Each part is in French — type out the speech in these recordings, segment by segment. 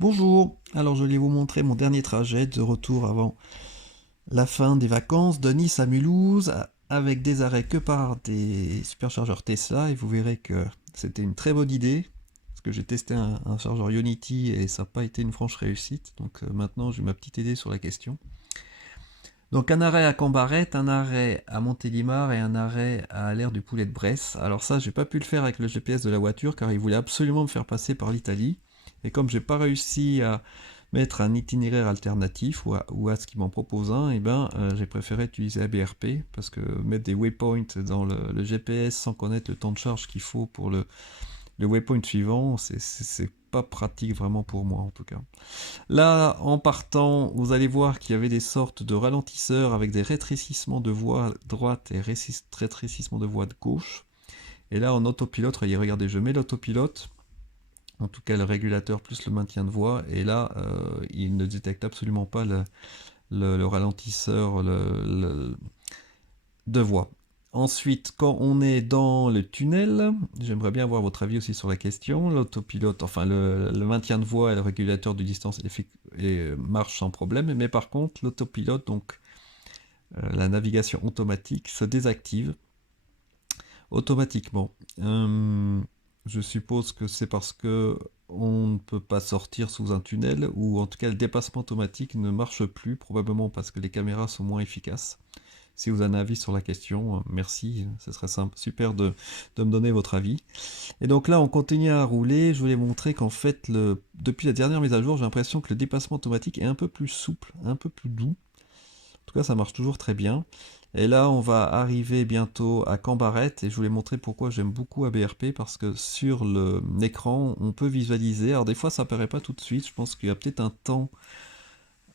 Bonjour, alors je vais vous montrer mon dernier trajet de retour avant la fin des vacances de Nice à Mulhouse avec des arrêts que par des superchargeurs Tesla et vous verrez que c'était une très bonne idée parce que j'ai testé un chargeur Ionity et ça n'a pas été une franche réussite donc maintenant j'ai ma petite idée sur la question. Donc un arrêt à Cambarette, un arrêt à Montélimar et un arrêt à l'aire du Poulet de Bresse. Alors ça j'ai pas pu le faire avec le GPS de la voiture car il voulait absolument me faire passer par l'Italie et comme j'ai pas réussi à mettre un itinéraire alternatif ou à ce qu'ils m'en proposent un, et ben j'ai préféré utiliser ABRP parce que mettre des waypoints dans le GPS sans connaître le temps de charge qu'il faut pour le waypoint suivant, c'est pas pratique vraiment pour moi en tout cas. Là, en partant, vous allez voir qu'il y avait des sortes de ralentisseurs avec des rétrécissements de voie droite et rétrécissements de voie de gauche. Et là, en autopilote, regardez, je mets l'autopilote, en tout cas le régulateur plus le maintien de voie, et là, il ne détecte absolument pas le ralentisseur de voie. Ensuite, quand on est dans le tunnel, j'aimerais bien avoir votre avis aussi sur la question. L'autopilote, enfin le maintien de voie et le régulateur de distance marche sans problème, mais par contre, l'autopilote, donc la navigation automatique, se désactive automatiquement. Je suppose que c'est parce que on ne peut pas sortir sous un tunnel, ou en tout cas le dépassement automatique ne marche plus, probablement parce que les caméras sont moins efficaces. Si vous avez un avis sur la question, merci, ce serait simple, super de me donner votre avis. Et donc là, on continue à rouler. Je voulais montrer qu'en fait, depuis la dernière mise à jour, j'ai l'impression que le dépassement automatique est un peu plus souple, un peu plus doux. En tout cas, ça marche toujours très bien. Et là, on va arriver bientôt à Cambarette et je voulais montrer pourquoi j'aime beaucoup ABRP parce que sur l'écran, on peut visualiser. Alors des fois, ça apparaît pas tout de suite. Je pense qu'il y a peut-être un temps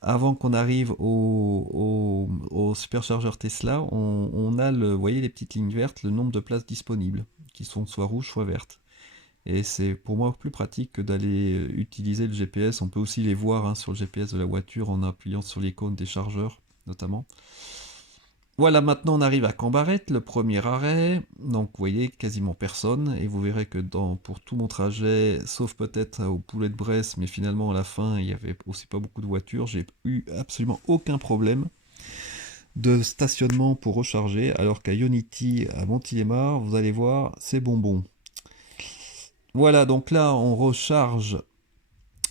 avant qu'on arrive au superchargeur Tesla, on a vous voyez les petites lignes vertes, le nombre de places disponibles, qui sont soit rouges, soit vertes. Et c'est pour moi plus pratique que d'aller utiliser le GPS. On peut aussi les voir hein, sur le GPS de la voiture en appuyant sur l'icône des chargeurs, notamment. Voilà, maintenant on arrive à Cambarette, le premier arrêt. Donc vous voyez quasiment personne. Et vous verrez que pour tout mon trajet, sauf peut-être au Poulet de Bresse, mais finalement à la fin il n'y avait aussi pas beaucoup de voitures, j'ai eu absolument aucun problème de stationnement pour recharger. Alors qu'à Ionity, à Montélimar, vous allez voir, c'est bonbon. Voilà, donc là on recharge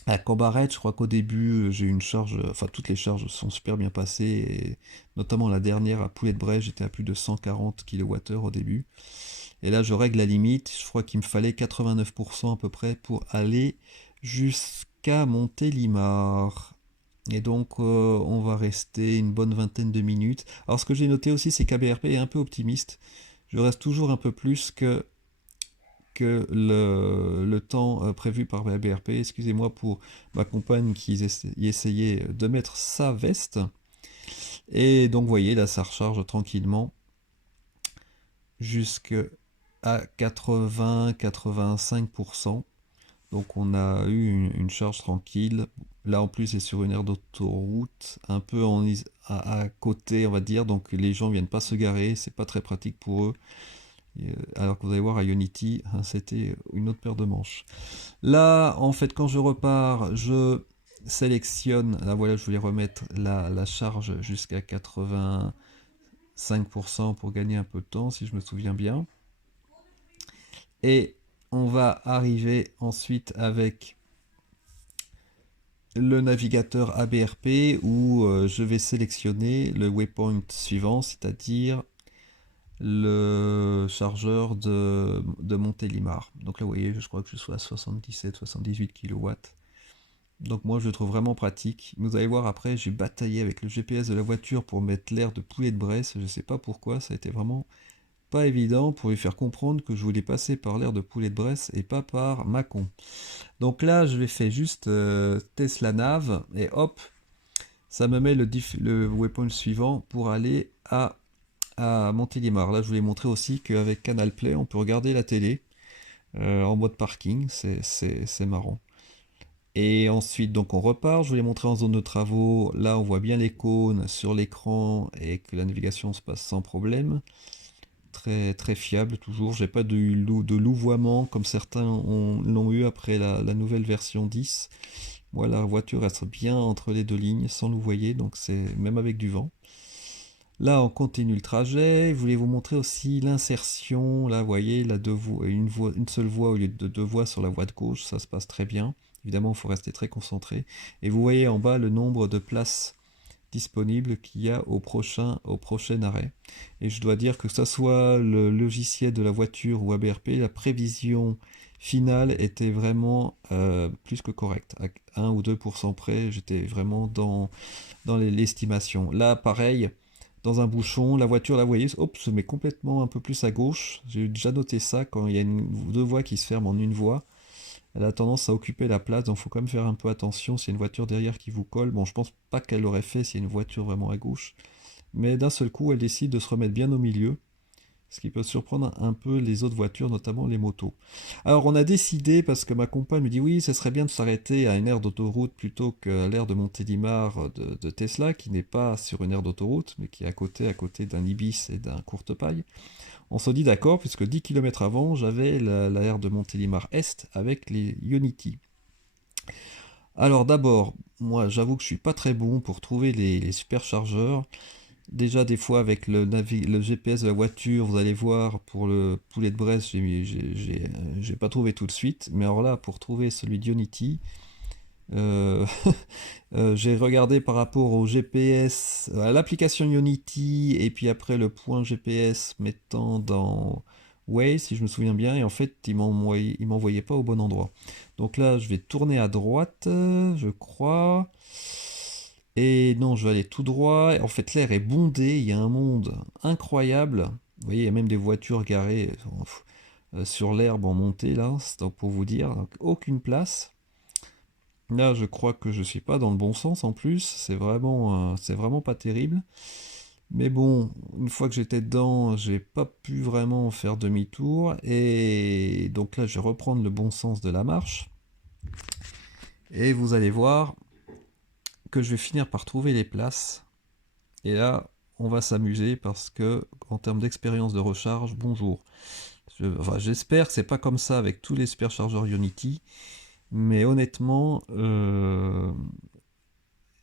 à Cambarette. Je crois qu'au début, j'ai eu une charge, enfin toutes les charges sont super bien passées, et notamment la dernière à Poulet de Bresse, j'étais à plus de 140 kWh au début. Et là, je règle la limite, je crois qu'il me fallait 89% à peu près pour aller jusqu'à Montélimar. Et donc, on va rester une bonne vingtaine de minutes. Alors, ce que j'ai noté aussi, c'est qu'ABRP est un peu optimiste. Je reste toujours un peu plus que le temps prévu par ABRP. Excusez-moi pour ma compagne qui essayait de mettre sa veste. Et donc, vous voyez, là, ça recharge tranquillement jusqu'à 80-85%. Donc, on a eu une charge tranquille. Là, en plus, c'est sur une aire d'autoroute, un peu à côté, on va dire. Donc, les gens viennent pas se garer. C'est pas très pratique pour eux. Alors que vous allez voir à Unity, hein, c'était une autre paire de manches. Là, en fait, quand je repars, je sélectionne. Là, voilà, je voulais remettre la charge jusqu'à 85% pour gagner un peu de temps, si je me souviens bien. Et on va arriver ensuite avec le navigateur ABRP où je vais sélectionner le waypoint suivant, c'est-à-dire le chargeur de Montélimar. Donc là, vous voyez, je crois que je suis à 77-78 kW. Donc moi, je le trouve vraiment pratique. Vous allez voir, après, j'ai bataillé avec le GPS de la voiture pour mettre l'air de Poulet de Bresse. Je ne sais pas pourquoi, ça a été vraiment pas évident pour lui faire comprendre que je voulais passer par l'aire de Poulet de Bresse et pas par Mâcon. Donc là, je vais faire juste Tesla Nav et hop, ça me met le waypoint suivant pour aller à Montélimar. Là, je voulais montrer aussi qu'avec Canal Play, on peut regarder la télé en mode parking. C'est marrant. Et ensuite, donc on repart. Je voulais montrer en zone de travaux. Là, on voit bien les cônes sur l'écran et que la navigation se passe sans problème. Très, très fiable toujours. J'ai pas de louvoiement comme certains l'ont eu après la nouvelle version 10. Moi, la voiture reste bien entre les deux lignes, sans louvoyer, donc c'est même avec du vent. Là, on continue le trajet. Je voulais vous montrer aussi l'insertion. Là, vous voyez, une seule voie au lieu de deux voies sur la voie de gauche. Ça se passe très bien. Évidemment, il faut rester très concentré. Et vous voyez en bas le nombre de places disponibles qu'il y a au prochain arrêt. Et je dois dire que ce soit le logiciel de la voiture ou ABRP, la prévision finale était vraiment plus que correcte. À 1 ou 2% près, j'étais vraiment dans l'estimation. Là, pareil, dans un bouchon, la voiture, là, vous voyez, hop, se met complètement un peu plus à gauche. J'ai déjà noté ça quand il y a deux voies qui se ferment en une voie. Elle a tendance à occuper la place, donc il faut quand même faire un peu attention s'il y a une voiture derrière qui vous colle. Bon, je pense pas qu'elle l'aurait fait s'il y a une voiture vraiment à gauche. Mais d'un seul coup, elle décide de se remettre bien au milieu, ce qui peut surprendre un peu les autres voitures, notamment les motos. Alors on a décidé, parce que ma compagne me dit oui, ce serait bien de s'arrêter à une aire d'autoroute plutôt qu'à l'aire de Montélimar de Tesla, qui n'est pas sur une aire d'autoroute, mais qui est à côté d'un Ibis et d'un Courtepaille. On se dit d'accord, puisque 10 km avant, j'avais la aire de Montélimar Est avec les Ionity. Alors d'abord, moi j'avoue que je suis pas très bon pour trouver les superchargeurs. Déjà, des fois, avec le GPS de la voiture, vous allez voir, pour le poulet de Brest, j'ai pas trouvé tout de suite. Mais alors là, pour trouver celui d'Ionity, euh, j'ai regardé par rapport au GPS, à l'application Ionity, et puis après le point GPS mettant dans Waze, si je me souviens bien, et en fait, il m'envoyait pas au bon endroit. Donc là, je vais tourner à droite, je crois. Et non, je vais aller tout droit. En fait, l'air est bondé, il y a un monde incroyable. Vous voyez, il y a même des voitures garées sur l'herbe en montée, là, c'est donc pour vous dire. Donc, aucune place. Là, je crois que je suis pas dans le bon sens en plus. C'est vraiment pas terrible. Mais bon, une fois que j'étais dedans, j'ai pas pu vraiment faire demi-tour. Et donc là, je vais reprendre le bon sens de la marche. Et vous allez voir que je vais finir par trouver les places. Et là, on va s'amuser parce que, en termes d'expérience de recharge, bonjour. J'espère que c'est pas comme ça avec tous les superchargeurs Unity, mais honnêtement,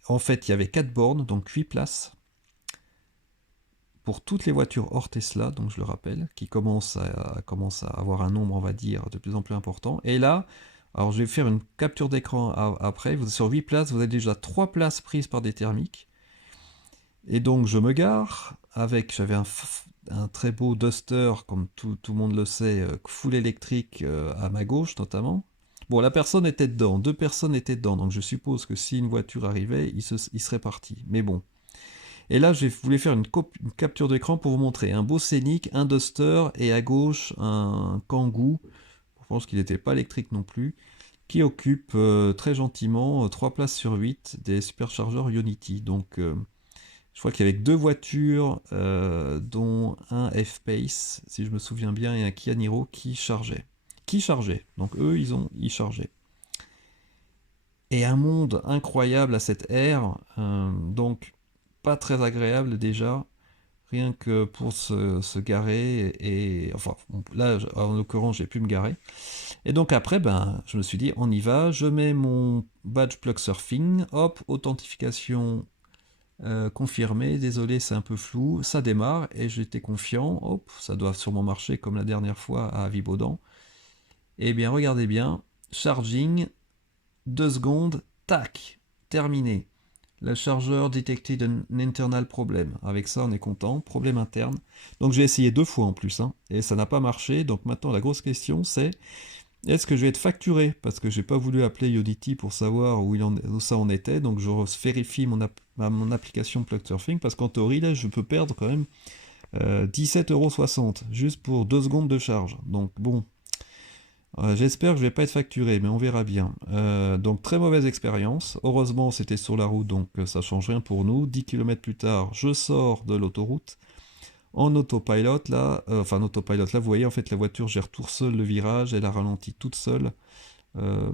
en fait, il y avait 4 bornes, donc 8 places pour toutes les voitures hors Tesla, donc je le rappelle, qui commencent à avoir un nombre, on va dire, de plus en plus important. Et là, alors je vais faire une capture d'écran après. Sur 8 places, vous avez déjà 3 places prises par des thermiques. Et donc je me gare avec, j'avais un très beau Duster, comme tout le monde le sait, full électrique à ma gauche notamment. Bon, la personne était dedans, deux personnes étaient dedans, donc je suppose que si une voiture arrivait, il serait parti. Mais bon. Et là, je voulais faire une capture d'écran pour vous montrer un beau Scénic, un Duster, et à gauche un Kangoo, je pense qu'il n'était pas électrique non plus, qui occupe très gentiment 3 places sur 8 des superchargeurs Ionity. Donc je crois qu'il y avait que 2 voitures, dont un F-Pace, si je me souviens bien, et un Kia Niro qui chargeait. Donc eux, ils chargeaient. Et un monde incroyable à cette ère, donc pas très agréable déjà, rien que pour se garer, et enfin, là, en l'occurrence, j'ai pu me garer. Et donc après, ben, je me suis dit, on y va, je mets mon badge plug surfing, hop, authentification confirmé, désolé c'est un peu flou, ça démarre et j'étais confiant, hop, ça doit sûrement marcher comme la dernière fois à Vibaudan. Et bien regardez bien, charging, 2 secondes, tac, terminé. Le chargeur detected an internal problem. Avec ça on est content, problème interne. Donc j'ai essayé 2 fois en plus, hein, et ça n'a pas marché, donc maintenant la grosse question c'est est-ce que je vais être facturé? Parce que j'ai pas voulu appeler Yodity pour savoir où ça en était, donc je vérifie mon application Plug Surfing, parce qu'en théorie, là, je peux perdre quand même 17,60€ juste pour 2 secondes de charge. Donc bon, j'espère que je vais pas être facturé, mais on verra bien. Donc très mauvaise expérience. Heureusement, c'était sur la route, donc ça change rien pour nous. 10 km plus tard, je sors de l'autoroute. En autopilot, là, vous voyez, en fait, la voiture gère tout seul le virage, elle a ralenti toute seule. Euh,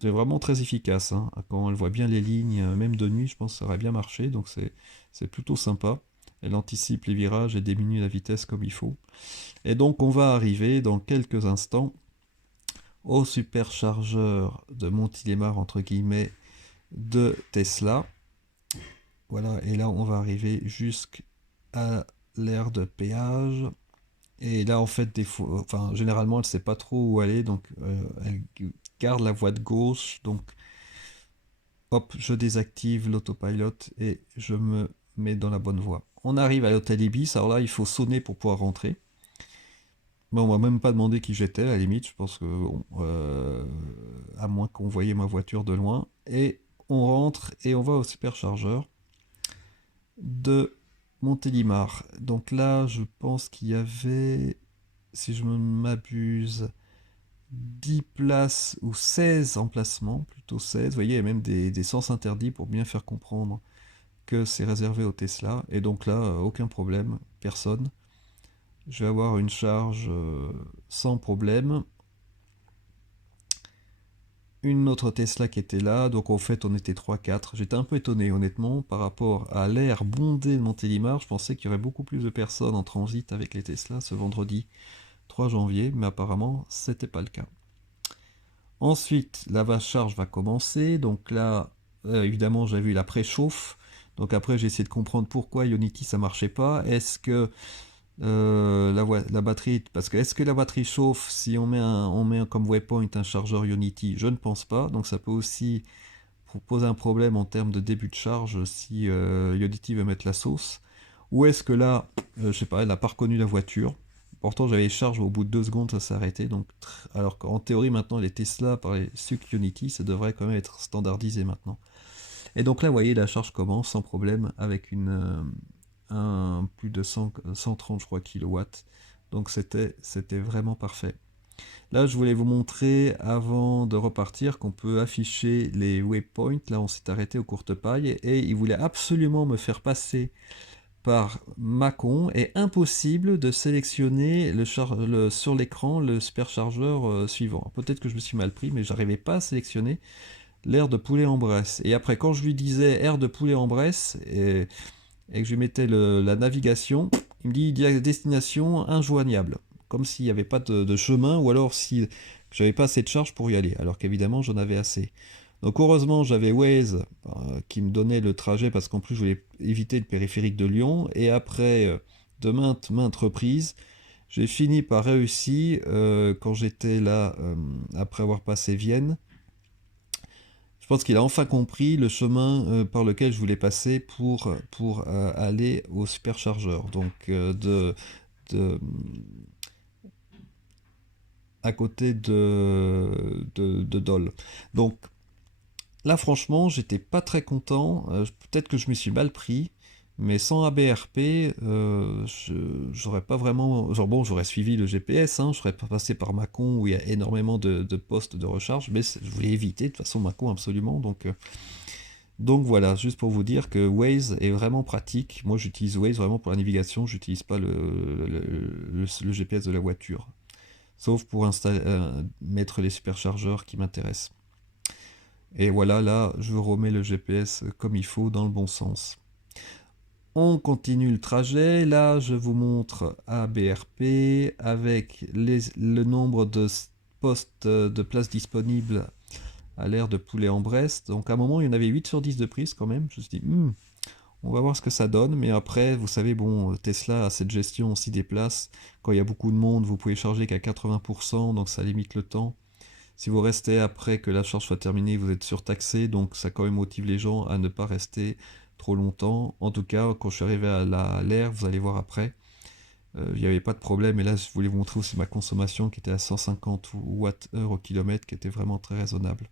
c'est vraiment très efficace, hein. Quand elle voit bien les lignes, même de nuit, je pense que ça aurait bien marché, donc c'est plutôt sympa. Elle anticipe les virages et diminue la vitesse comme il faut. Et donc, on va arriver dans quelques instants au superchargeur de Montélimar, entre guillemets, de Tesla. Voilà, et là on va arriver jusqu'à l'aire de péage. Et là en fait, enfin, généralement elle sait pas trop où aller, donc elle garde la voie de gauche. Donc hop, je désactive l'autopilot et je me mets dans la bonne voie. On arrive à l'hôtel Ibis, alors là il faut sonner pour pouvoir rentrer. Bon, on m'a même pas demandé qui j'étais, à la limite, je pense que bon, à moins qu'on voyait ma voiture de loin. Et on rentre et on va au superchargeur de Montélimar. Donc là, je pense qu'il y avait, si je ne m'abuse, 10 places ou 16 emplacements, plutôt 16. Vous voyez, il y a même des sens interdits pour bien faire comprendre que c'est réservé au Tesla. Et donc là, aucun problème, personne. Je vais avoir une charge sans problème. Une autre Tesla qui était là, donc en fait on était 3-4. J'étais un peu étonné honnêtement par rapport à l'air bondé de Montélimar. Je pensais qu'il y aurait beaucoup plus de personnes en transit avec les Tesla ce vendredi 3 janvier, mais apparemment c'était pas le cas. Ensuite, la charge va commencer, donc là évidemment j'ai vu la préchauffe. Donc après j'ai essayé de comprendre pourquoi Ionity ça marchait pas. Est-ce que la batterie, parce que est-ce que la batterie chauffe si on met comme waypoint un chargeur Ionity? Je ne pense pas, donc ça peut aussi poser un problème en termes de début de charge si Ionity veut mettre la sauce. Ou est-ce que là, je sais pas, elle n'a pas reconnu la voiture. Pourtant j'avais les charges, au bout de 2 secondes ça s'est arrêté. Donc, alors qu'en théorie maintenant les Tesla par les sucres Ionity, ça devrait quand même être standardisé maintenant. Et donc là vous voyez la charge commence sans problème avec un plus de 130 je crois kilowatts. Donc c'était vraiment parfait. Là je voulais vous montrer avant de repartir qu'on peut afficher les waypoints. Là on s'est arrêté aux courtes pailles et il voulait absolument me faire passer par Mâcon et impossible de sélectionner sur l'écran le superchargeur suivant. Peut-être que je me suis mal pris mais j'arrivais pas à sélectionner l'aire de poulet en Bresse. Et après quand je lui disais aire de poulet en Bresse et que je lui mettais la navigation, il me dit destination injoignable. Comme s'il n'y avait pas de chemin, ou alors si j'avais pas assez de charge pour y aller, alors qu'évidemment j'en avais assez. Donc heureusement j'avais Waze qui me donnait le trajet, parce qu'en plus je voulais éviter le périphérique de Lyon, et après de maintes reprises, j'ai fini par réussir, quand j'étais là, après avoir passé Vienne. Je pense qu'il a enfin compris le chemin par lequel je voulais passer pour aller au superchargeur. Donc de, à côté de Dole. Donc là franchement j'étais pas très content. Peut-être que je me suis mal pris. Mais sans ABRP, j'aurais pas vraiment. Genre bon, j'aurais suivi le GPS, hein, je serais pas passé par Mâcon où il y a énormément de postes de recharge, mais je voulais éviter de toute façon Mâcon absolument. Donc voilà, juste pour vous dire que Waze est vraiment pratique. Moi j'utilise Waze vraiment pour la navigation, j'utilise pas le GPS de la voiture. Sauf pour mettre les superchargeurs qui m'intéressent. Et voilà, là je remets le GPS comme il faut, dans le bon sens. On continue le trajet. Là, je vous montre ABRP avec le nombre de postes de places disponibles à l'aire de poulet en Brest. Donc à un moment, il y en avait 8 sur 10 de prise quand même. Je me suis dit, on va voir ce que ça donne. Mais après, vous savez, bon, Tesla a cette gestion aussi des places. Quand il y a beaucoup de monde, vous pouvez charger qu'à 80%, donc ça limite le temps. Si vous restez après que la charge soit terminée, vous êtes surtaxé, donc ça quand même motive les gens à ne pas rester trop longtemps. En tout cas, quand je suis arrivé à l'air, vous allez voir après, il n'y avait pas de problème. Et là, je voulais vous montrer aussi ma consommation qui était à 150 Wh au kilomètre, qui était vraiment très raisonnable.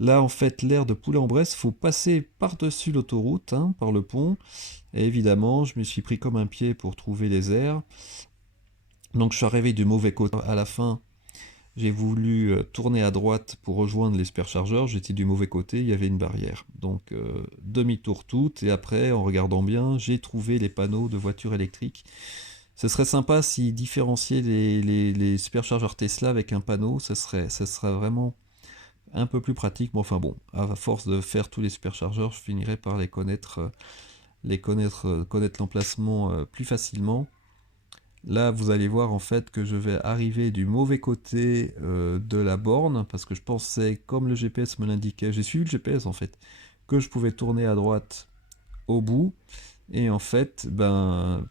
Là, en fait, l'aire de Poulet-en-Bresse, il faut passer par-dessus l'autoroute, hein, par le pont. Et évidemment, je me suis pris comme un pied pour trouver les aires. Donc, je suis arrivé du mauvais côté. À la fin, j'ai voulu tourner à droite pour rejoindre les superchargeurs. J'étais du mauvais côté, il y avait une barrière. Donc, demi-tour toute. Et après, en regardant bien, j'ai trouvé les panneaux de voitures électriques. Ce serait sympa s'ils différenciaient les superchargeurs Tesla avec un panneau. Ça serait vraiment un peu plus pratique. Mais enfin bon, à force de faire tous les superchargeurs, je finirai par connaître l'emplacement plus facilement. Là, vous allez voir en fait que je vais arriver du mauvais côté de la borne, parce que je pensais, comme le GPS me l'indiquait, j'ai suivi le GPS en fait, que je pouvais tourner à droite au bout, et en fait, ben,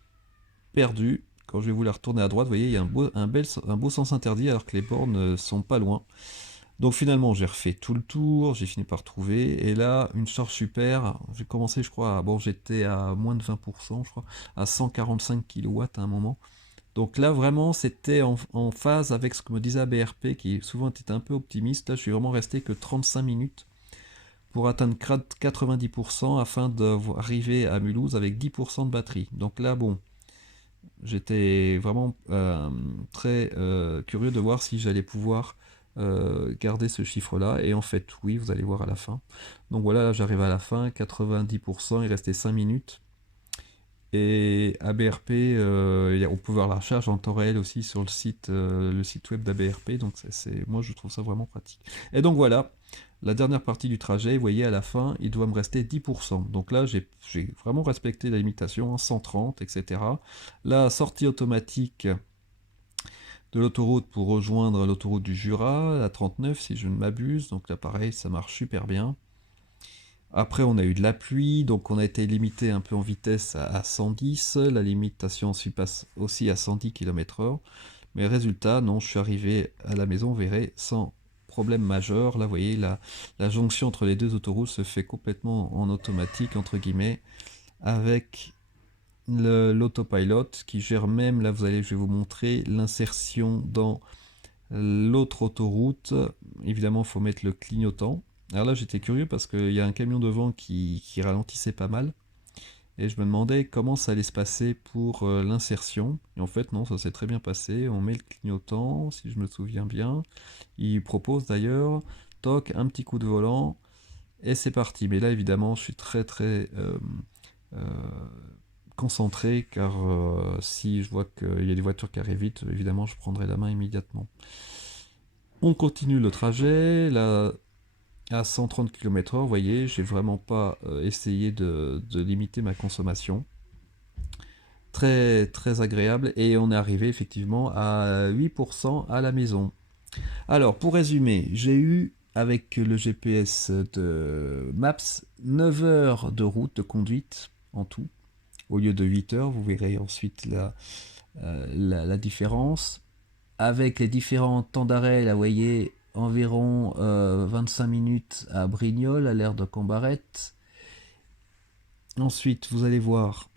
perdu. Quand je vais vouloir retourner à droite, vous voyez, il y a un beau sens interdit, alors que les bornes sont pas loin. Donc finalement, j'ai refait tout le tour, j'ai fini par trouver, et là, une charge super, j'ai commencé, je crois, bon, j'étais à moins de 20%, je crois, à 145 kW à un moment. Donc là, vraiment, c'était en phase avec ce que me disait ABRP, qui souvent était un peu optimiste. Là, je suis vraiment resté que 35 minutes pour atteindre 90% afin d'arriver à Mulhouse avec 10% de batterie. Donc là, bon, j'étais vraiment très curieux de voir si j'allais pouvoir garder ce chiffre-là. Et en fait, oui, vous allez voir à la fin. Donc voilà, là, j'arrive à la fin, 90%, il restait 5 minutes. Et ABRP, on peut voir la recharge en temps réel aussi sur le site web d'ABRP, donc moi je trouve ça vraiment pratique. Et donc voilà, la dernière partie du trajet, vous voyez à la fin, il doit me rester 10%. Donc là, j'ai vraiment respecté la limitation, hein, 130, etc. La sortie automatique de l'autoroute pour rejoindre l'autoroute du Jura, la 39 si je ne m'abuse, donc là pareil, ça marche super bien. Après, on a eu de la pluie, donc on a été limité un peu en vitesse à 110. La limitation passe aussi à 110 km/h. Mais résultat, non, je suis arrivé à la maison, vous verrez, sans problème majeur. Là, vous voyez, la jonction entre les deux autoroutes se fait complètement en automatique, entre guillemets, avec l'autopilot qui gère même, là, je vais vous montrer l'insertion dans l'autre autoroute. Évidemment, il faut mettre le clignotant. Alors là, j'étais curieux parce qu'il y a un camion devant qui ralentissait pas mal. Et je me demandais comment ça allait se passer pour l'insertion. Et en fait, non, ça s'est très bien passé. On met le clignotant, si je me souviens bien. Il propose d'ailleurs, toc, un petit coup de volant. Et c'est parti. Mais là, évidemment, je suis très très euh, concentré car si je vois qu'il y a des voitures qui arrivent vite, évidemment, je prendrai la main immédiatement. On continue le trajet. Là, à 130 km/h, vous voyez, j'ai vraiment pas essayé de limiter ma consommation. Très très agréable et on est arrivé effectivement à 8% à la maison. Alors pour résumer, j'ai eu avec le GPS de Maps 9 heures de route de conduite en tout, au lieu de 8 heures, vous verrez ensuite la différence. Avec les différents temps d'arrêt, là vous voyez, environ 25 minutes à Brignoles, à l'aire de Combarette. Ensuite, vous allez voir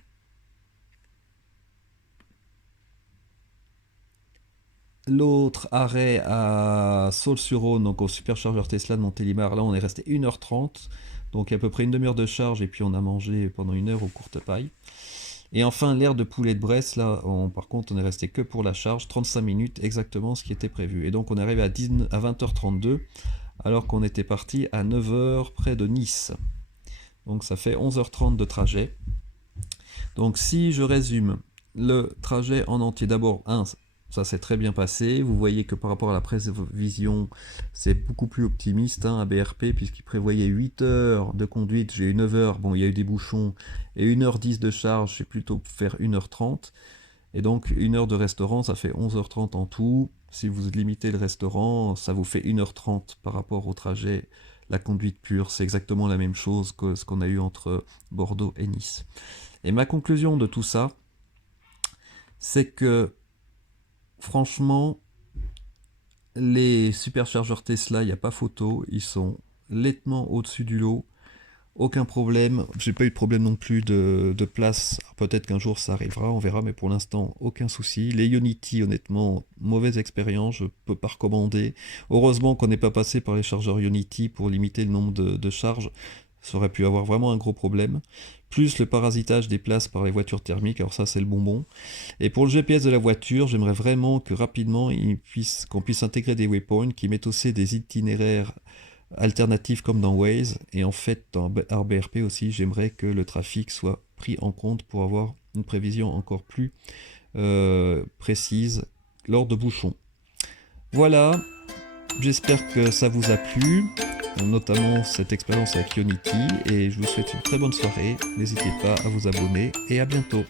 l'autre arrêt à Saulx-sur-Rhône, donc au superchargeur Tesla de Montélimar. Là, on est resté 1h30, donc à peu près une demi-heure de charge, et puis on a mangé pendant 1 heure aux courtes pailles. Et enfin, l'aire de Poulet de Bresse, là, par contre, on est resté que pour la charge, 35 minutes, exactement ce qui était prévu. Et donc, on est arrivé à 20h32, alors qu'on était parti à 9h près de Nice. Donc, ça fait 11h30 de trajet. Donc, si je résume le trajet en entier, d'abord, ça s'est très bien passé. Vous voyez que par rapport à la prévision, c'est beaucoup plus optimiste, hein, à BRP, puisqu'il prévoyait 8 heures de conduite. J'ai eu 9 heures, bon, il y a eu des bouchons, et 1h10 de charge, j'ai plutôt faire 1h30. Et donc, 1 heure de restaurant, ça fait 11h30 en tout. Si vous limitez le restaurant, ça vous fait 1h30 par rapport au trajet. La conduite pure, c'est exactement la même chose que ce qu'on a eu entre Bordeaux et Nice. Et ma conclusion de tout ça, c'est que franchement, les superchargeurs Tesla, il n'y a pas photo, ils sont nettement au-dessus du lot. Aucun problème, j'ai pas eu de problème non plus de place. Peut-être qu'un jour ça arrivera, on verra, mais pour l'instant, aucun souci. Les Ionity, honnêtement, mauvaise expérience, je peux pas recommander. Heureusement qu'on n'est pas passé par les chargeurs Ionity pour limiter le nombre de charges. Ça aurait pu avoir vraiment un gros problème. Plus le parasitage des places par les voitures thermiques, alors ça c'est le bonbon. Et pour le GPS de la voiture, j'aimerais vraiment que rapidement qu'on puisse intégrer des waypoints qui mettent aussi des itinéraires alternatifs comme dans Waze. Et en fait, dans RBRP aussi, j'aimerais que le trafic soit pris en compte pour avoir une prévision encore plus précise lors de bouchons. Voilà, j'espère que ça vous a plu, notamment cette expérience avec Ionity, et je vous souhaite une très bonne soirée. N'hésitez pas à vous abonner et à bientôt.